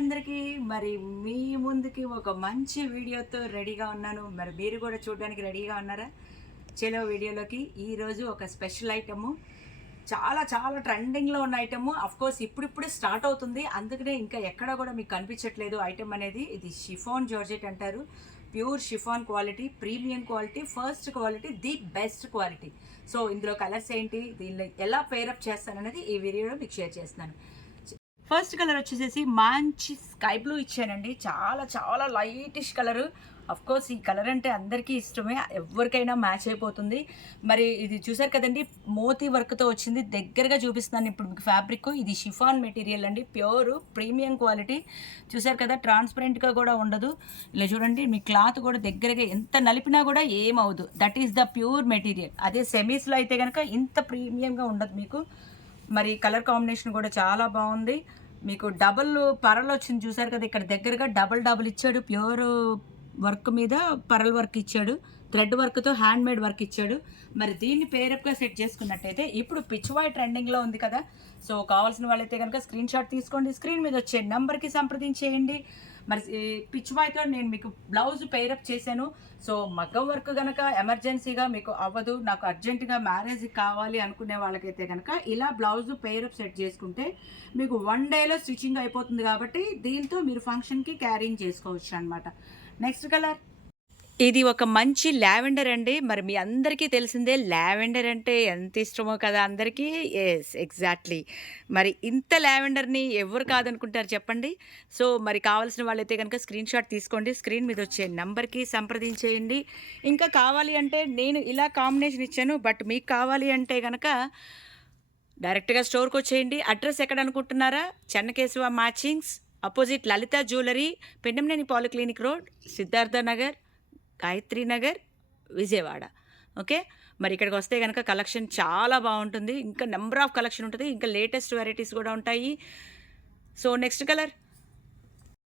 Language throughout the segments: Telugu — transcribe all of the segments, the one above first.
అందరికీ మరి మీ ముందుకి ఒక మంచి వీడియోతో రెడీగా ఉన్నాను. మరి మీరు కూడా చూడడానికి రెడీగా ఉన్నారా? చలో వీడియోలోకి. ఈరోజు ఒక స్పెషల్ ఐటము, చాలా చాలా ట్రెండింగ్లో ఉన్న ఐటము. అఫ్కోర్స్ ఇప్పుడిప్పుడే స్టార్ట్ అవుతుంది, అందుకనే ఇంకా ఎక్కడ కూడా మీకు కనిపించట్లేదు ఐటమ్ అనేది. ఇది షిఫాన్ జార్జెట్ అంటారు. Pure chiffon quality, premium quality, first quality, the best quality. So ఇందులో కలర్స్ ఏంటి, దీన్ని ఎలా పేరప్ చేస్తాననేది ఈ వీడియోలో మీకు షేర్ చేస్తున్నాను. ఫస్ట్ కలర్ వచ్చేసేసి మంచి స్కై బ్లూ ఇచ్చానండి. చాలా చాలా లైటిష్ కలరు. కోర్స్ ఈ కలర్ అంటే అందరికీ ఇష్టమే, ఎవరికైనా మ్యాచ్ అయిపోతుంది. మరి ఇది చూసారు కదండి, మోతీ వర్క్తో వచ్చింది. దగ్గరగా చూపిస్తున్నాను ఇప్పుడు మీకు ఫ్యాబ్రిక్. ఇది షిఫాన్ మెటీరియల్ అండి, ప్యూర్ ప్రీమియం క్వాలిటీ. చూసారు కదా, ట్రాన్స్పరెంట్గా కూడా ఉండదు. ఇలా చూడండి, మీ క్లాత్ కూడా దగ్గరగా ఎంత నలిపినా కూడా ఏమవుదు. That is the pure material. అదే సెమీస్లో అయితే కనుక ఇంత ప్రీమియంగా ఉండదు మీకు. మరి కలర్ కాంబినేషన్ కూడా చాలా బాగుంది. మీకు డబుల్ పరల్ వచ్చింది చూసారు కదా, ఇక్కడ దగ్గరగా డబుల్ ఇచ్చాడు. ప్యూర్ వర్క్ మీద పరల్ వర్క్ ఇచ్చాడు, థ్రెడ్ వర్క్తో హ్యాండ్ మేడ్ వర్క్ ఇచ్చాడు. మరి దీన్ని పేరప్గా సెట్ చేసుకున్నట్టయితే ఇప్పుడు పిచ్వాయ్ ట్రెండింగ్లో ఉంది కదా. సో కావాల్సిన వాళ్ళైతే కనుక స్క్రీన్ షాట్ తీసుకోండి, స్క్రీన్ మీద వచ్చే నెంబర్కి సంప్రదించేయండి. మరి పిచ్వాయ్తో నేను మీకు బ్లౌజ్ పేరప్ చేశాను. సో మగ్గం వర్క్ కనుక ఎమర్జెన్సీగా మీకు అవ్వదు, నాకు అర్జెంటుగా మ్యారేజ్ కావాలి అనుకునే వాళ్ళకైతే కనుక ఇలా బ్లౌజ్ పేరప్ సెట్ చేసుకుంటే మీకు 1 డేలో స్టిచ్చింగ్ అయిపోతుంది. కాబట్టి దీంతో మీరు ఫంక్షన్కి క్యారింగ్ చేసుకోవచ్చు అనమాట. నెక్స్ట్ కలర్, ఇది ఒక మంచి లావెండర్ అండి. మరి మీ అందరికీ తెలిసిందే లావెండర్ అంటే ఎంత ఇష్టమో కదా అందరికీ. Yes, exactly. మరి ఇంత లావెండర్ని ఎవరు కాదనుకుంటారు చెప్పండి. సో మరి కావాల్సిన వాళ్ళైతే కనుక స్క్రీన్ షాట్ తీసుకోండి, స్క్రీన్ మీద వచ్చే నెంబర్కి సంప్రదించేయండి. ఇంకా కావాలి అంటే నేను ఇలా కాంబినేషన్ ఇచ్చాను, బట్ మీకు కావాలి అంటే కనుక డైరెక్ట్గా స్టోర్కి వచ్చేయండి. అడ్రస్ ఎక్కడ అనుకుంటున్నారా? Chennakesava matchings opposite Lalitha jewellery, Pendamneni polyclinic road, Siddhartha Nagar, Gayatri Nagar, Vijayawada. Okay, మరి ఇక్కడికి వస్తే కనుక కలెక్షన్ చాలా బాగుంటుంది. ఇంకా నెంబర్ ఆఫ్ కలెక్షన్ ఉంటుంది, ఇంకా లేటెస్ట్ వెరైటీస్ కూడా ఉంటాయి. సో నెక్స్ట్ కలర్,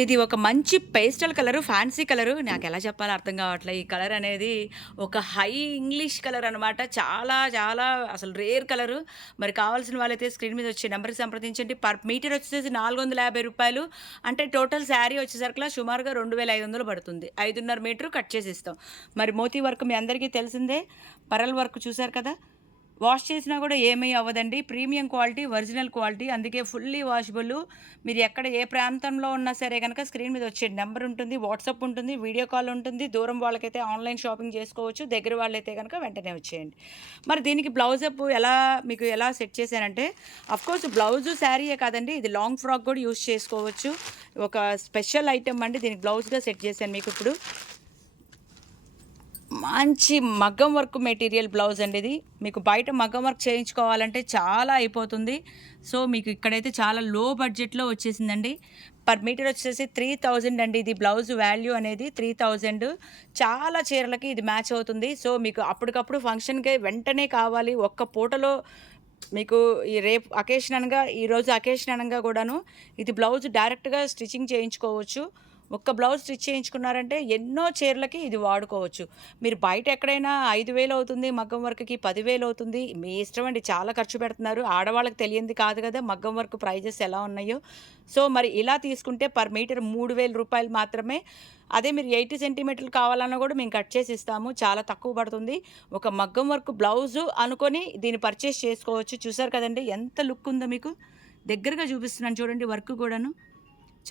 ఇది ఒక మంచి పేస్టల్ కలరు, ఫ్యాన్సీ కలరు. నాకు ఎలా చెప్పాలో అర్థం కావట్లేదు. ఈ కలర్ అనేది ఒక హై ఇంగ్లీష్ కలర్ అనమాట. చాలా చాలా అసలు రేర్ కలరు. మరి కావాల్సిన వాళ్ళైతే స్క్రీన్ మీద వచ్చే నెంబర్కి సంప్రదించండి. పర్ మీటర్ వచ్చేసి 450 రూపాయలు. అంటే టోటల్ శారీ వచ్చేసరికి సుమారుగా 2500 పడుతుంది. 5.5 మీటర్ కట్ చేసి ఇస్తాం. మరి మోతీ వర్క్ మీ అందరికీ తెలిసిందే. పరల్ వర్క్ చూసారు కదా, వాష్ చేసినా కూడా ఏమీ అవ్వదండి. ప్రీమియం క్వాలిటీ, ఒరిజినల్ క్వాలిటీ, అందుకే ఫుల్లీ వాషబుల్. మీరు ఎక్కడ ఏ ప్రాంతంలో ఉన్నా సరే కనుక స్క్రీన్ మీద వచ్చే నెంబర్ ఉంటుంది, వాట్సాప్ ఉంటుంది, వీడియో కాల్ ఉంటుంది. దూరం వాళ్ళకైతే ఆన్లైన్ షాపింగ్ చేసుకోవచ్చు, దగ్గర వాళ్ళైతే కనుక వెంటనే వచ్చేయండి. మరి దీనికి బ్లౌజ్ అప్ మీకు ఎలా సెట్ చేశానంటే, అఫ్కోర్స్ బ్లౌజు శారీయే కాదండి, ఇది లాంగ్ ఫ్రాక్ కూడా యూజ్ చేసుకోవచ్చు. ఒక స్పెషల్ ఐటమ్ అండి, దీనికి బ్లౌజ్గా సెట్ చేశాను మీకు ఇప్పుడు. మంచి మగ్గం వర్క్ మెటీరియల్ బ్లౌజ్ అండి ఇది. మీకు బయట మగ్గం వర్క్ చేయించుకోవాలంటే చాలా అయిపోతుంది. సో మీకు ఇక్కడైతే చాలా లో బడ్జెట్లో వచ్చేసిందండి. పర్ మీటర్ వచ్చేసి 3000 అండి. ఇది బ్లౌజ్ వాల్యూ అనేది 3000. చాలా చీరలకి ఇది మ్యాచ్ అవుతుంది. సో మీకు అప్పటికప్పుడు ఫంక్షన్కి వెంటనే కావాలి, ఒక్క పూటలో మీకు ఈ రేపు అకేషన్ అనగా, ఈరోజు అకేషన్ అనగా కూడాను ఇది బ్లౌజ్ డైరెక్ట్గా స్టిచ్చింగ్ చేయించుకోవచ్చు. ఒక్క బ్లౌజ్ స్టిచ్ చేయించుకున్నారంటే ఎన్నో చీరలకి ఇది వాడుకోవచ్చు. మీరు బయట ఎక్కడైనా 5000 అవుతుంది, మగ్గం వర్క్కి 10,000 అవుతుంది. మీ ఇష్టం అండి, చాలా ఖర్చు పెడుతున్నారు. ఆడవాళ్ళకి తెలియంది కాదు కదా మగ్గం వర్క్ ప్రైజెస్ ఎలా ఉన్నాయో. సో మరి ఇలా తీసుకుంటే పర్ మీటర్ 3000 రూపాయలు మాత్రమే. అదే మీరు 80 సెంటీమీటర్లు కావాలన్నా కూడా మేము కట్ చేసి ఇస్తాము, చాలా తక్కువ పడుతుంది. ఒక మగ్గం వర్క్ బ్లౌజు అనుకొని దీన్ని పర్చేస్ చేసుకోవచ్చు. చూసారు కదండి ఎంత లుక్ ఉందో, మీకు దగ్గరగా చూపిస్తున్నాను చూడండి. వర్క్ కూడాను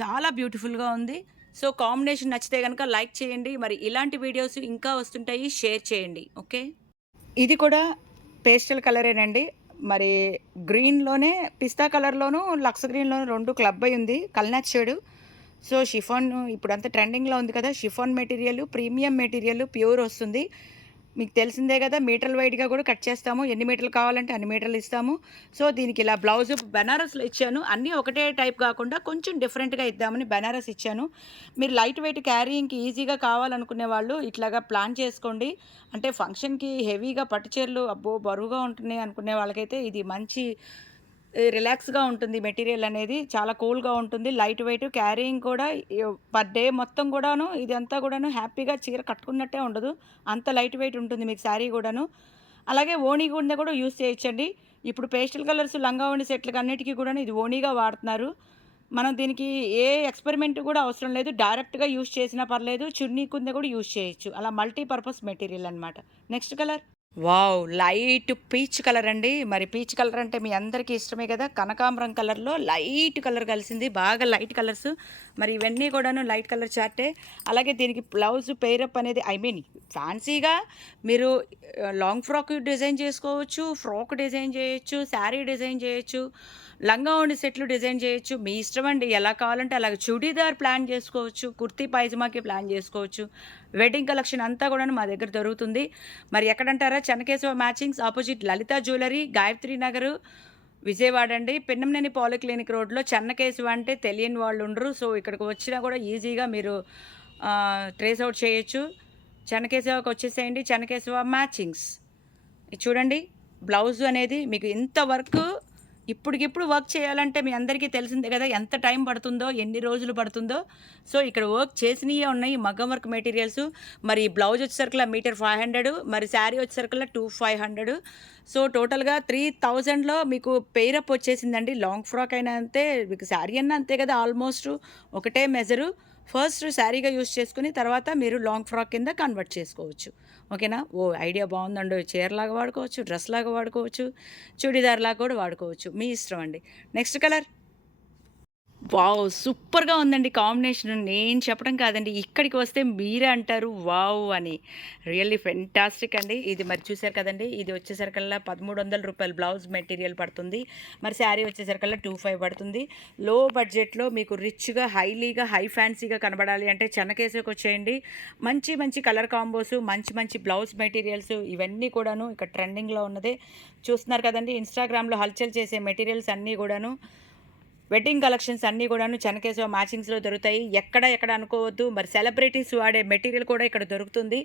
చాలా బ్యూటిఫుల్గా ఉంది. సో కాంబినేషన్ నచ్చితే కనుక లైక్ చేయండి. మరి ఇలాంటి వీడియోస్ ఇంకా వస్తుంటాయి, షేర్ చేయండి. ఓకే, ఇది కూడా పేస్టల్ కలరేనండి. మరి గ్రీన్లోనే పిస్తా కలర్లోను లక్స్ గ్రీన్లోను 2 క్లబ్ అయి ఉంది, కల్నాథ్ షేడు. సో షిఫాన్ ఇప్పుడంతా ట్రెండింగ్లో ఉంది కదా, chiffon material, premium material, pure వస్తుంది. మీకు తెలిసిందే కదా, మీటర్ల వైడ్గా కూడా కట్ చేస్తాము. ఎన్ని మీటర్లు కావాలంటే అన్ని మీటర్లు ఇస్తాము. సో దీనికి ఇలా బ్లౌజ్ బెనారస్లో ఇచ్చాను. అన్నీ ఒకటే టైప్ కాకుండా కొంచెం డిఫరెంట్గా ఇద్దామని బెనారస్ ఇచ్చాను. మీరు లైట్ వెయిట్ క్యారీయింగ్కి ఈజీగా కావాలనుకునే వాళ్ళు ఇట్లాగా ప్లాన్ చేసుకోండి. అంటే ఫంక్షన్కి హెవీగా పట్టు చీరలు అబ్బో బరువుగా ఉంటున్నాయి అనుకునే వాళ్ళకైతే ఇది మంచి రిలాక్స్గా ఉంటుంది. మెటీరియల్ అనేది చాలా కూల్గా ఉంటుంది, లైట్ వెయిట్, క్యారీయింగ్ కూడా పర్ డే మొత్తం కూడాను ఇదంతా కూడాను హ్యాపీగా చీర కట్టుకున్నట్టే ఉండదు, అంత లైట్ వెయిట్ ఉంటుంది మీకు శారీ కూడాను. అలాగే ఓణీ కూడా యూస్ చేయొచ్చండి. ఇప్పుడు పేస్టల్ కలర్స్ లంగా ఓణి సెట్లకి అన్నిటికీ కూడా ఇది ఓణీగా వాడుతున్నారు. మనం దీనికి ఏ ఎక్స్‌పెరిమెంట్ కూడా అవసరం లేదు. డైరెక్ట్‌గా యూజ్ చేసినా పర్లేదు. చున్నీ కింద కూడా యూజ్ చేయొచ్చు. అలా మల్టీ పర్పస్ మెటీరియల్ అనమాట. Next colour. Wow! Light peach colour అండి. మరి పీచ్ కలర్ అంటే మీ అందరికీ ఇష్టమే కదా! కనకాంబరం కలర్‌లో లైట్ కలర్ కలిసింది. బాగా లైట్ కలర్స్. మరి ఇవన్నీ కూడాను లైట్ కలర్ చార్టే. అలాగే దీనికి బ్లౌజ్ పెయిరప్ అనేది ఐ మీన్ ఫ్యాన్సీగా మీరు లాంగ్ ఫ్రాక్ డిజైన్ చేసుకోవచ్చు. ఫ్రాక్ డిజైన్ చేయొచ్చు. శారీ డిజైన్ చేయొచ్చు. లంగా ఓణి సెట్లు డిజైన్ చేయొచ్చు. మీ ఇష్టం అండి. ఎలా కావాలంటే అలాగ చుడీదార్ ప్లాన్ చేసుకోవచ్చు. కుర్తీ పైజామాకి ప్లాన్ చేసుకోవచ్చు. వెడ్డింగ్ కలెక్షన్ అంతా కూడాను మా దగ్గర దొరుకుతుంది. మరి ఎక్కడంటారా? Chennakesava matchings opposite Lalitha jewellery, Gayatri Nagar, Vijayawada అండి. పిన్నంనేని పాలిక్లినిక్ రోడ్‌లో చెన్నకేశవ అంటే తెలియని వాళ్ళు ఉండరు. సో, ఇక్కడికి వచ్చినా కూడా ఈజీగా మీరు ట్రేస్ ఔట్ చేయొచ్చు. చెన్నకేశవకి వచ్చేసేయండి. చెన్నకేశవ మ్యాచింగ్స్. ఇది చూడండి. బ్లౌజ్ అనేది మీకు ఇంత వర్క్ ఇప్పటికిప్పుడు వర్క్ చేయాలంటే మీ అందరికీ తెలిసిందే కదా! ఎంత టైం పడుతుందో, ఎన్ని రోజులు పడుతుందో. సో, ఇక్కడ వర్క్ చేసినయే ఉన్నాయి మగ్గం వర్క్ మెటీరియల్స్. మరి బ్లౌజ్ వచ్చేసరికల్లా మీటర్ 500, మరి శారీ వచ్చేసరికల్లా 2500. సో, టోటల్‌గా 3000లో మీకు పెయిరప్ వచ్చేసిందండి. లాంగ్ ఫ్రాక్ అయినా అంతే, మీకు శారీ అన్నా అంతే కదా! ఆల్మోస్ట్ ఒకటే మెజరు. ఫస్ట్ శారీగా యూజ్ చేసుకొని తర్వాత మీరు లాంగ్ ఫ్రాక్ కింద కన్వర్ట్ చేసుకోవచ్చు. ఓకేనా? ఐడియా బావుందండోయ్! చీరలాగా వాడుకోవచ్చు, డ్రెస్‌లాగా వాడుకోవచ్చు, చుడీదార్‌లాగా కూడా వాడుకోవచ్చు. మీ ఇష్టం అండి. Next colour. వావ్! సూపర్‌గా ఉందండి కాంబినేషన్. నేను చెప్పడం కాదండి. ఇక్కడికి వస్తే మీరే అంటారు వావ్! అని. రియల్లీ ఫెంటాస్టిక్ అండి. ఇది మరి చూసారు కదండీ! ఇది వచ్చేసరికల్లా రూ. 1300 బ్లౌజ్ మెటీరియల్ పడుతుంది. మరి శారీ వచ్చేసరికల్లా 2500 పడుతుంది. లో బడ్జెట్‌లో మీకు రిచ్‌గా, హైలీగా, హై ఫ్యాన్సీగా కనబడాలి అంటే చెన్నకేశవకొచ్చేయండి. మంచి మంచి కలర్ కాంబోస్, మంచి మంచి బ్లౌజ్ మెటీరియల్స్ ఇవన్నీ కూడాను ఇక్కడ ట్రెండింగ్‌లో ఉన్నదే. చూస్తున్నారు కదండీ! ఇన్‌స్టాగ్రామ్‌లో హల్చల్ చేసే మెటీరియల్స్ అన్నీ గూడాను వెడ్డింగ్ కలెక్షన్స్ అన్నీ కూడాను చెన్నకేశవ మ్యాచింగ్స్‌లో దొరుకుతాయి. ఎక్కడ అనుకోవద్దు. మరి సెలబ్రిటీస్ వాడే మెటీరియల్ కూడా ఇక్కడ దొరుకుతుంది.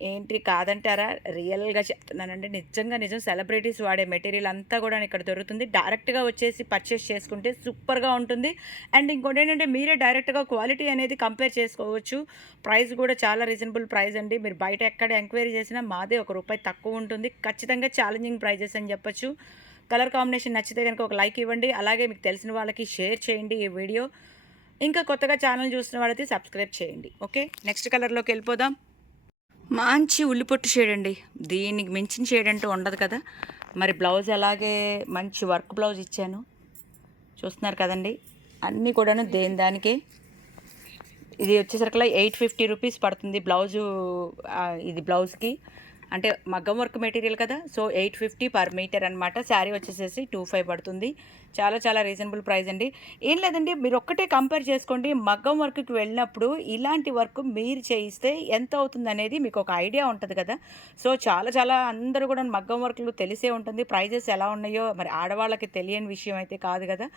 ఏంటి కాదంటారా? రియల్‌గా చెప్తున్నానండి. నిజంగా నిజం. సెలబ్రిటీస్ వాడే మెటీరియల్ అంతా కూడా ఇక్కడ దొరుకుతుంది. డైరెక్ట్‌గా వచ్చేసి పర్చేస్ చేసుకుంటే సూపర్‌గా ఉంటుంది. అండ్ ఇంకోటేంటంటే మీరే డైరెక్ట్‌గా క్వాలిటీ అనేది కంపేర్ చేసుకోవచ్చు. ప్రైస్ కూడా చాలా రీజనబుల్ ప్రైస్ అండి. మీరు బయట ఎక్కడ ఎంక్వైరీ చేసినా మాదే ₹1 తక్కువ ఉంటుంది. ఖచ్చితంగా ఛాలెంజింగ్ ప్రైజెస్ అని చెప్పొచ్చు. కలర్ కాంబినేషన్ నచ్చితే కనుక ఒక లైక్ ఇవ్వండి. అలాగే మీకు తెలిసిన వాళ్ళకి షేర్ చేయండి ఈ వీడియో. ఇంకా కొత్తగా ఛానల్ చూస్తున్న వాళ్ళైతే సబ్స్క్రైబ్ చేయండి. ఓకే, నెక్స్ట్ కలర్లోకి వెళ్ళిపోదాం. మంచి ఉల్లిపొట్టు షేడ్ అండి. దీనికి మించిన షేడ్ అంటూ ఉండదు కదా. మరి బ్లౌజ్ అలాగే మంచి వర్క్ బ్లౌజ్ ఇచ్చాను. చూస్తున్నారు కదండి. అన్నీ కూడాను దానికే. ఇది వచ్చేసరికి ₹850 పడుతుంది బ్లౌజు. ఇది బ్లౌజ్కి అంటే మగ్గం వర్క్ మెటీరియల్ కదా. సో 850 పర్ మీటర్ అనమాట. శారీ వచ్చేసేసి 2500 పడుతుంది. చాలా చాలా రీజనబుల్ ప్రైస్ అండి. ఏం లేదండి, మీరు ఒక్కటే కంపేర్ చేసుకోండి. మగ్గం వర్క్కి వెళ్ళినప్పుడు ఇలాంటి వర్క్ మీరు చేయిస్తే ఎంత అవుతుంది అనేది మీకు ఒక ఐడియా ఉంటుంది కదా. సో చాలా చాలా అందరూ కూడా మగ్గం వర్క్లు తెలిసే ఉంటుంది. ప్రైజెస్ ఎలా ఉన్నాయో మరి ఆడవాళ్ళకి తెలియని విషయం అయితే కాదు కదా.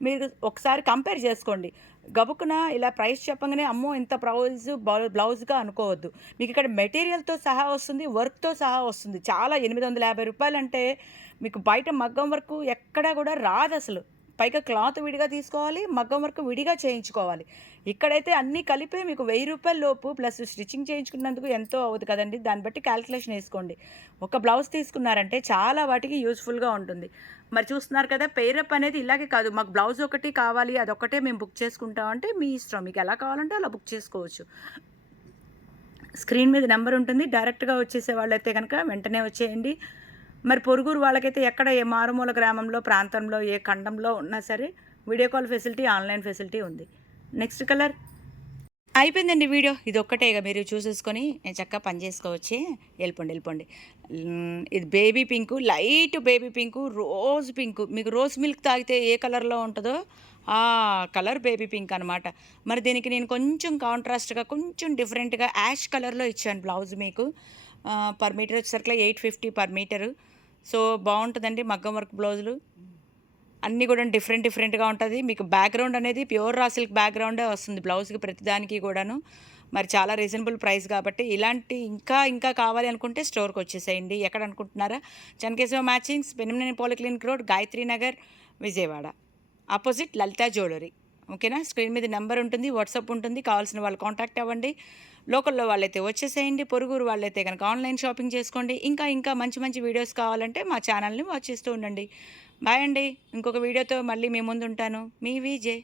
మీరు ఒకసారి కంపేర్ చేసుకోండి. గబుక్కున ఇలా ప్రైస్ చెప్పగానే అమ్మో ఇంత ప్రైజ్ బ్లౌజ్గా అనుకోవద్దు. మీకు ఇక్కడ మెటీరియల్తో సహా వస్తుంది, వర్క్తో సహా వస్తుంది. చాలా ₹850 అంటే మీకు బయట మగ్గం వర్క్ ఎక్కడా కూడా రాదు అసలు. పైగా క్లాత్ విడిగా తీసుకోవాలి, మగ్గం వర్క్ విడిగా చేయించుకోవాలి. ఇక్కడైతే అన్నీ కలిపి మీకు ₹1000 లోపు ప్లస్ స్టిచ్చింగ్ చేయించుకున్నందుకు ఎంతో అవుతుంది కదండి. దాన్ని బట్టి క్యాల్కులేషన్ వేసుకోండి. ఒక బ్లౌజ్ తీసుకున్నారంటే చాలా వాటికి యూస్ఫుల్గా ఉంటుంది. మరి చూస్తున్నారు కదా, పెయిరప్ అనేది ఇలాగే కాదు. మాకు బ్లౌజ్ ఒకటి కావాలి, అదొక్కటే మేము బుక్ చేసుకుంటాం అంటే మీ ఇష్టం. మీకు ఎలా కావాలంటే అలా బుక్ చేసుకోవచ్చు. స్క్రీన్ మీద నెంబర్ ఉంటుంది. డైరెక్ట్గా వచ్చేసే వాళ్ళైతే కనుక వెంటనే వచ్చేయండి. మరి పొరుగురు వాళ్ళకైతే ఎక్కడ ఏ మారుమూల గ్రామంలో, ప్రాంతంలో, ఏ ఖండంలో ఉన్నా సరే video call facility, online facility ఉంది. Next colour. అయిపోయిందండి వీడియో. ఇది ఒక్కటే ఇక మీరు చూసేసుకొని చక్కగా పని చేసుకోవచ్చే. వెళ్ళిపోండి. ఇది baby pink, light baby pink, rose pink. మీకు రోజ్ మిల్క్ తాగితే ఏ కలర్లో ఉంటుందో ఆ కలర్ బేబీ పింక్ అనమాట. మరి దీనికి నేను కొంచెం కాంట్రాస్ట్గా, కొంచెం డిఫరెంట్గా యాష్ కలర్లో ఇచ్చాను బ్లౌజ్ మీకు. పర్ మీటర్ వచ్చేసరికి 850 పర్ మీటరు. సో బాగుంటుందండి మగ్గం వర్క్ బ్లౌజులు అన్నీ కూడా డిఫరెంట్గా ఉంటుంది. మీకు బ్యాక్గ్రౌండ్ అనేది ప్యూర్ రా సిల్క్ బ్యాక్గ్రౌండే వస్తుంది బ్లౌజ్కి ప్రతిదానికి కూడాను. మరి చాలా రీజనబుల్ ప్రైస్ కాబట్టి ఇలాంటి ఇంకా కావాలి అనుకుంటే స్టోర్కి వచ్చేసేయండి. ఎక్కడ అనుకుంటున్నారా? Chennakesava matchings, Pinnamaneni polyclinic road, Gayatri Nagar, Vijayawada, opposite Lalitha jewellery. ఓకేనా? స్క్రీన్ మీద నెంబర్ ఉంటుంది, వాట్సాప్ ఉంటుంది. కావాల్సిన వాళ్ళు కాంటాక్ట్ అవ్వండి. లోకల్లో వాళ్ళైతే వచ్చేసేయండి. పొరుగురు వాళ్ళైతే కనుక ఆన్లైన్ షాపింగ్ చేసుకోండి. ఇంకా మంచి వీడియోస్ కావాలంటే మా ఛానల్ని వాచ్ చేస్తూ ఉండండి. బాయ్ అండి. ఇంకొక వీడియోతో మళ్ళీ మీ ముందు ఉంటాను. మీ విజయ్.